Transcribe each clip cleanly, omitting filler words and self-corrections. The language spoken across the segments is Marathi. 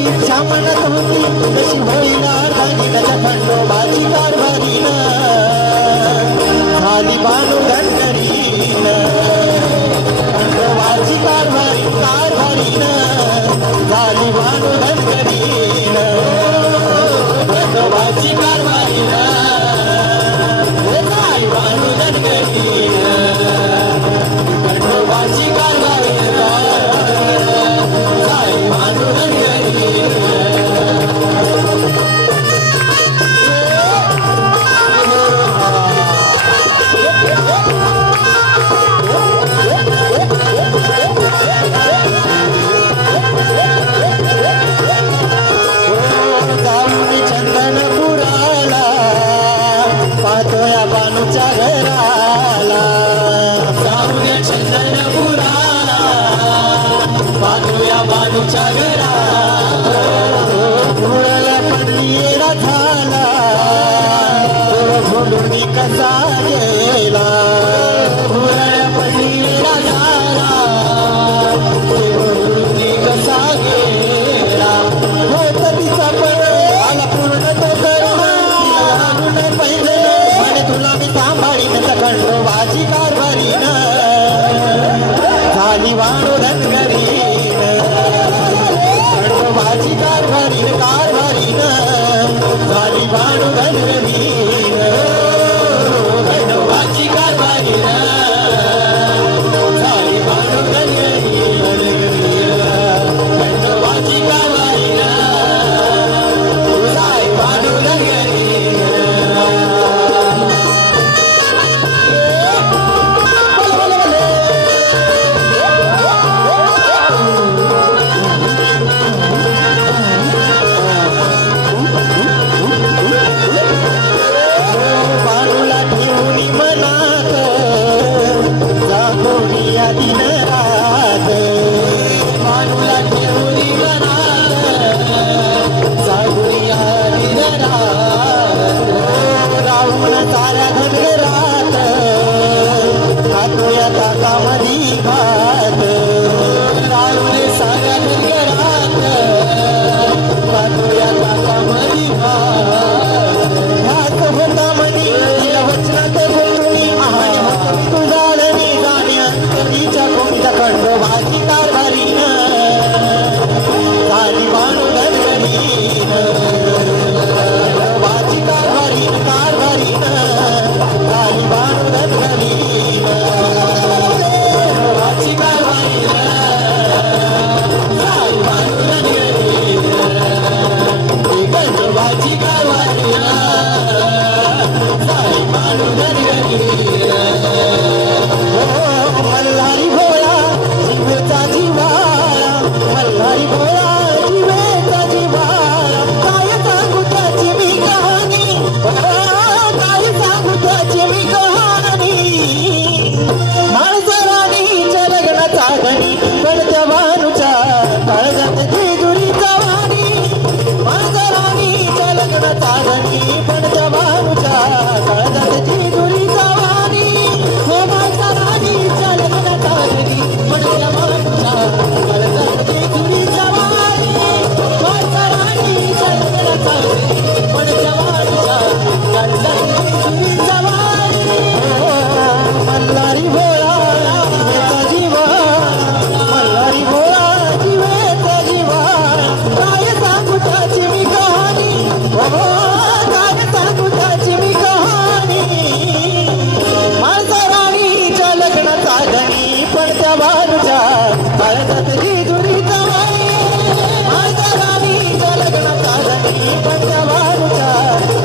इच्छा म्हणत होती तशी होईना दागिन्याच्या खंडोबाची कारभारीनं झाली बानू धनगरीनं खंडोबाची कारभारीनं झाली बानू धनगरीनं खंडोबाची कारभारीनं झाली बानू धनगरीनं खंडोबाची कारभारीनं झाली बानू धनगरीनं कसा गेला पडलेला झाला कसा गेला होत तिचा पण आला पूर्ण तो करून पहिले आणि तुला मी सांभाळीन खंडोबाची कारभारीनं झाली वाणू धनगरीनं खंडोबाची कारभारीनं झाली वाणू धनगरीनं खंडोबाची कारभारीनं झाली वाणू धनगरीनं खंडोबाची कारभारीनं झाली वाणू धनगरीनं दिन रात मानुला ठेवली मनात जागुया दिन रात राहून साऱ्या घनघरात खातोया ताकामधी भात राहून साऱ्या घनघरात खातोया ताकामधी भात ह्याच होता मनी तिला वचनात बोलूनी आणि तू जाळणी तिच्या कोणत्या खंडोबाची कारभारीनं झाली वाणू धनगरीनं खंडोबाची कारभारीनं झाली वाणू धनगरीनं खंडोबाची कारभारीनं झाली वाणू धनगरीनं खंडोबाची कारभारीनं झाली वाणू धनगरीनं मल्हारी भोळा जीवेचा जिव्हाळा मल्हारी भोळा जीवेचा जिव्हाळा काय सांगू त्याची मी कहाणी काय सांगू त्याची मी कहाणी माळसराणीच्या लग्नाचा घणी पडत्या भानुच्या काळजात जेजुरीचा वाणी माळसराणीच्या लग्नाचा घणी पडत्या भानुच्या काळजात जेजुरीचा वाणी हो माळसराणीच्या लग्नाचा घणी पडत्या भानुच्या काळजात जेजुरीचा वाणी माळसराणीच्या लग्नाचा घणी पडत्या भानुच्या काळजात जेजुरीचा वाणी मल्हारी भोळा जीवेचा जिव्हाळा मल्हारी भोळा जीवेचा जिव्हाळा काय सांगू त्याची मी कहाणी काय सांगू त्याची मी कहाणी माळसराणीच्या लग्नाचा घणी पडत्या भानुच्या काळजात जेजुरीचा वाणी माळसराणीच्या लग्नाचा घणी पडत्या भानुच्या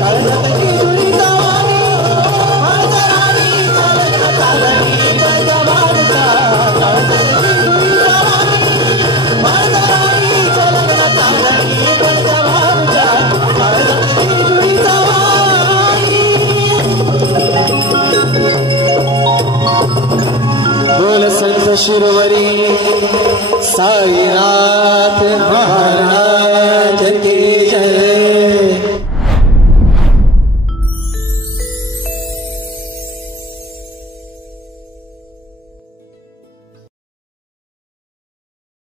काळजात जेजुरीचा वाणी माळसराणीच्या लग्नाचा घणी पडत्या भानुच्या काळजात जेजुरीचा वाणी माळसराणीच्या लग्नाचा घणी पडत्या भानुच्या काळजात जेजुरीचा वाणी बोल संत शिरवरी साईनाथ महाराज